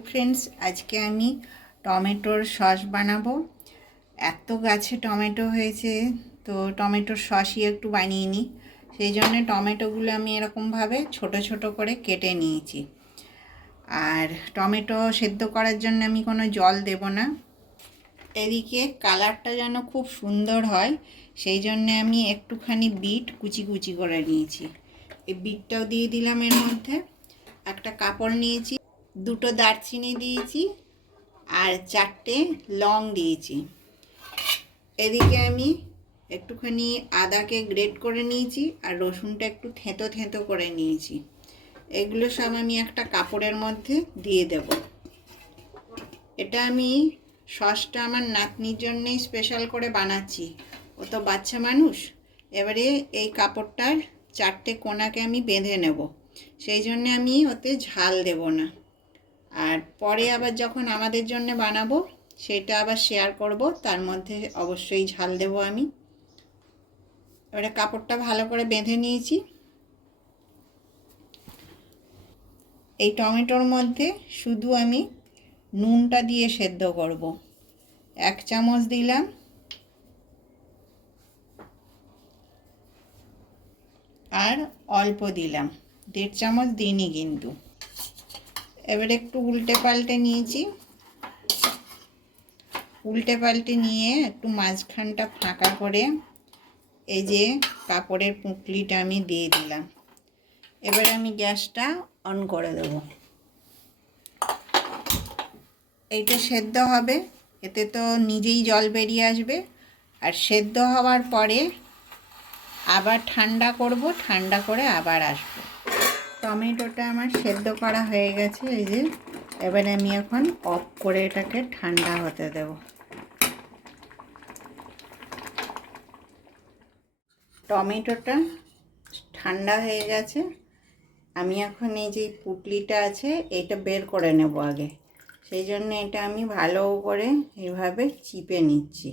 Friends आज के आमी टमेटोर सस बानाबो। एत गाছে टमेटो হয়েছে তো টমেটোর সসই একটু বানিয়ে নিই। সেই জন্য টমেটোগুলো আমি এরকম ভাবে ছোট ছোট করে কেটে নিয়েছি। আর টমেটো সেদ্ধ করার জন্য আমি কোনো জল দেব না। এদিকে কালারটা যেন খুব সুন্দর হয় সেই জন্য আমি একটুখানি বিট কুচি কুচি করে নিয়েছি। এই বিটটাও দিয়ে দিলাম এর মধ্যে। একটা কাপড় নিয়েছি, দুটো দারচিনি দিয়েছি আর চারটে লং দিয়েছি। এদিকে আমি একটুখানি আদাকে গ্রেট করে নিয়েছি আর রসুনটা একটু থেঁতো থেঁতো করে নিয়েছি। এগুলো সব আমি একটা কাপড়ের মধ্যে দিয়ে দেব। এটা আমি সসটা আমার নাতনির জন্যই স্পেশাল করে বানাচ্ছি, ও তো বাচ্চা মানুষ। এবারে এই কাপড়টার চারটে কোণাকে আমি বেঁধে নেব, সেই জন্য আমি ওতে ঝাল দেব না। আর পরে আবার যখন আমাদের জন্য বানাবো সেটা আবার শেয়ার করব, তার মধ্যে অবশ্যই ঝাল দেব আমি। এবারে কাপড়টা ভালো করে বেঁধে নিয়েছি। এই টমেটোর মধ্যে শুধু আমি নুনটা দিয়ে সেদ্ধ করব। 1 চামচ দিলাম, আর অল্প দিলাম, 1.5 চামচ দিইনি কিন্তু। এবারে একটু উল্টে পাল্টে নিয়েছি। উল্টে পাল্টে নিয়ে একটু মাঝখানটা ফাঁকা করে এই যে কাপড়ের পুঁটলিটা আমি দিয়ে দিলাম। এবারে আমি গ্যাসটা অন করে দেব। এইটা সেদ্ধ হবে, এতে তো নিজেই জল বেরিয়ে আসবে। আর সেদ্ধ হওয়ার পরে আবার ঠান্ডা করব, ঠান্ডা করে আবার আসবো। টমেটোটা আমার সেদ্ধ করা হয়ে গেছে এই যে। এবারে আমি এখন অফ করে এটাকে ঠান্ডা হতে দেব। টমেটোটা ঠান্ডা হয়ে গেছে। আমি এখন এই যে পুঁটলিটা আছে এটা বের করে নেব আগে, সেই জন্য এটা আমি ভালো করে এইভাবে চিপে নিচ্ছি।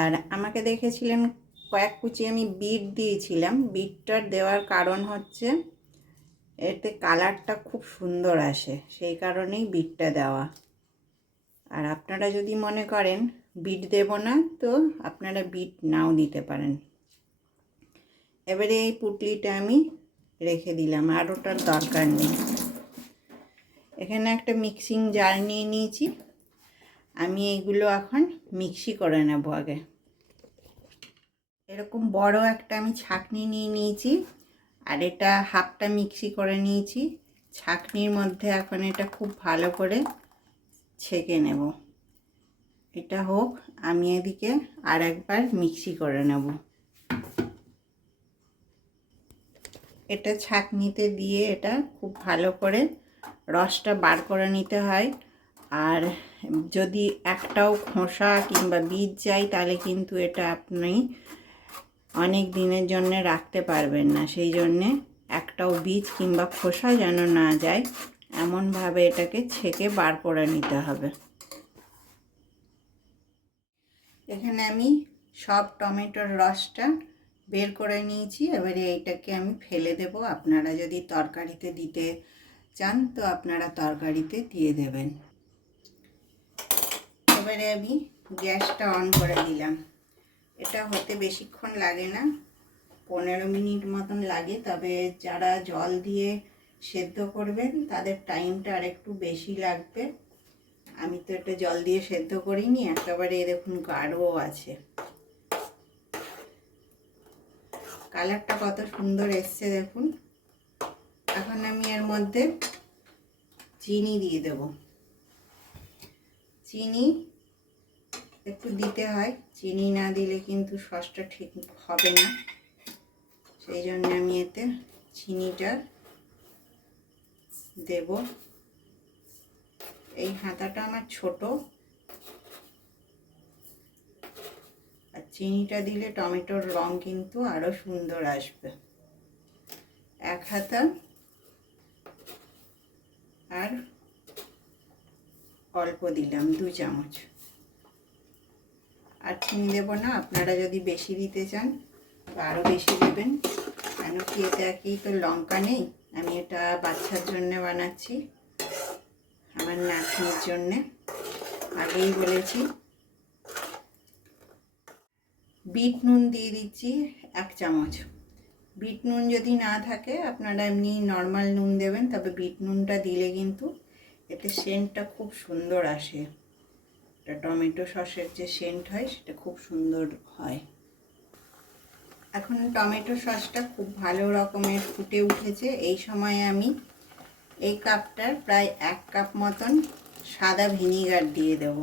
আর আমাকে দেখেছিলেন কয়েক কুচি আমি বিট দিয়েছিলাম। বিটটার দেওয়ার কারণ হচ্ছে এতে কালারটা খুব সুন্দর আসে, সেই কারণেই বিটটা দেওয়া। আর আপনারা যদি মনে করেন বিট দেব না তো আপনারা বিট নাও দিতে পারেন। এবারে এই পুঁটলিটা আমি রেখে দিলাম, আর ওটার দরকার নেই। এখানে একটা মিক্সিং জার নিয়ে নিয়েছি, আমি এইগুলো এখন মিক্সি করে নেব আগে। এরকম বড় একটা আমি ছাঁকনি নিয়ে নিয়েছি, আর এটা হাফটা মিক্সি করে নিয়েছি। ছাঁকনির মধ্যে এখন এটা খুব ভালো করে ছেঁকে নেব। এটা হোক, আমি এদিকে আর একবার মিক্সি করে নেব। এটা ছাঁকনিতে দিয়ে এটা খুব ভালো করে রসটা বার করে নিতে হয়। আর যদি একটাও খোসা কিংবা বীজ যায় তাহলে কিন্তু এটা আপনি অনেক দিনের জন্য রাখতে পারবেন না। সেই জন্যে একটাও বীজ কিংবা খোসা যেন না যায় এমনভাবে এটাকে ছেঁকে বার করে নিতে হবে। এখানে আমি সব টমেটোর রসটা বের করে নিয়েছি। এবারে এইটাকে আমি ফেলে দেব। আপনারা যদি তরকারিতে দিতে চান তো আপনারা তরকারিতে দিয়ে দেবেন। এবারে আমি গ্যাসটা অন করে দিলাম। এটা হতে বেশিক্ষণ লাগে না, 15 মিনিট মতন লাগে। তবে যারা জল দিয়ে সেদ্ধ করবেন তাদের টাইমটা আর একটু বেশি লাগবে। আমি তো এটা জল দিয়ে সেদ্ধ করিনি, একেবারে দেখুন গাঢ় আছে। কালারটা কত সুন্দর এসছে দেখুন। এখন আমি এর মধ্যে চিনি দিয়ে দেব। চিনি একটু দিতে হয়, চিনি না দিলে কিন্তু সসটা ঠিক হবে না। সেই জন্য আমি এতে চিনিটা দেব। এই হাতাটা আমার ছোট, আর চিনিটা দিলে টমেটোর রং কিন্তু আরো সুন্দর আসবে। 1 হাতা আর অল্প দিলাম, 2 চামচ। আর চিনি দেব না, আপনারা যদি বেশি দিতে চান আরও বেশি দেবেন। কি এটা কি তো লঙ্কা নেই, আমি এটা বাচ্চার জন্য বানাচ্ছি, আমার নাতনির জন্যে। আগেই বলেছি। বিট নুন দিয়ে দিচ্ছি 1 চামচ। বিট নুন যদি না থাকে আপনারা এমনি নর্মাল নুন দেবেন, তবে বিট নুনটা দিলে কিন্তু এতে সেন্টটা খুব সুন্দর আসে। এটা টমেটো সসের যে সেন্ট হয় সেটা খুব সুন্দর হয়। এখন টমেটো সসটা খুব ভালো রকমের ফুটে উঠেছে। এই সময় আমি এই কাপটার প্রায় 1 কাপ মতন সাদা ভিনিগার দিয়ে দেব।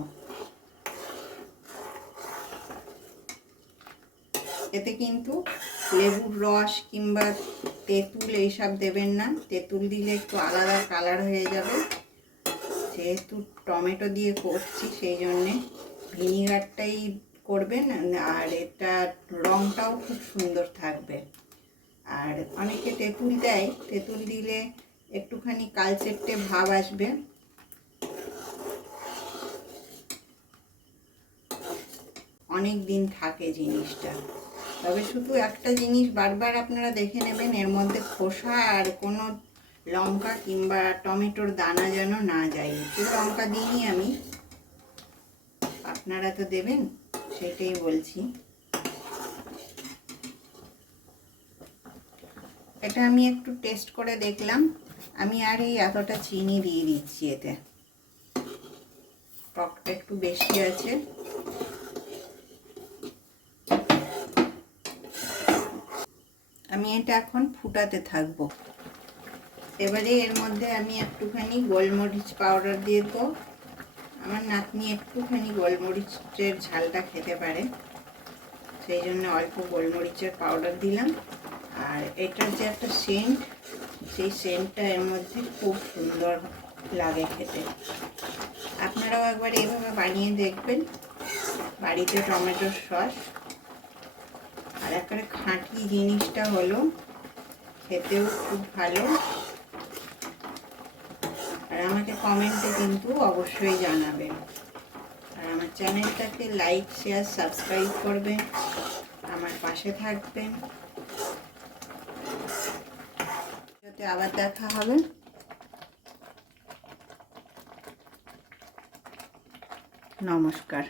এতে কিন্তু লেবুর রস কিংবা তেঁতুল এইসব দেবেন না, তেঁতুল দিলে একটু আলাদা কালার হয়ে যাবে। যেহেতু টমেটো দিয়ে করছি সেই জন্যে ভিনিগারটাই করবেন, আর এটা রঙটাও খুব সুন্দর থাকবে। আর অনেকে তেঁতুল দেয়, তেঁতুল দিলে একটুখানি কালচেটে ভাব আসবে। অনেক দিন থাকে জিনিসটা। তবে শুধু একটা জিনিস বারবার আপনারা দেখে নেবেন, এর মধ্যে খোসা আর কোনো লঙ্কা কিংবা টমেটোর দানা যেন না যায়। একটু লঙ্কা দিইনি আমি, আপনারা তো দেবেন, সেটাই বলছি। এটা আমি একটু টেস্ট করে দেখলাম, আমি আর এই এতটা চিনি দিয়ে দিচ্ছি। এতে টকটা একটু বেশি আছে। আমি এটা এখন ফুটাতে থাকবো। এবারে এর মধ্যে আমি একটুখানি গোলমরিচ পাউডার দিয়ে দেবো। আমার নাতনি একটুখানি গোলমরিচের ঝালটা খেতে পারে, সেই জন্য অল্প গোলমরিচের পাউডার দিলাম। আর এটার যে একটা সেন্ট, সেই সেন্টটা এর মধ্যে খুব সুন্দর লাগে খেতে। আপনারাও একবার এইভাবে বানিয়ে দেখবেন বাড়িতে টমেটোর সস। আর একেবারে খাঁটি জিনিসটা হলো, খেতেও খুব ভালো। আর আমাকে কমেন্টে কিন্তু অবশ্যই জানাবেন। আর আমার চ্যানেলটাকে লাইক, শেয়ার, সাবস্ক্রাইব করবেন, আমার পাশে থাকবেন। যাতে আবার দেখা হবে। নমস্কার।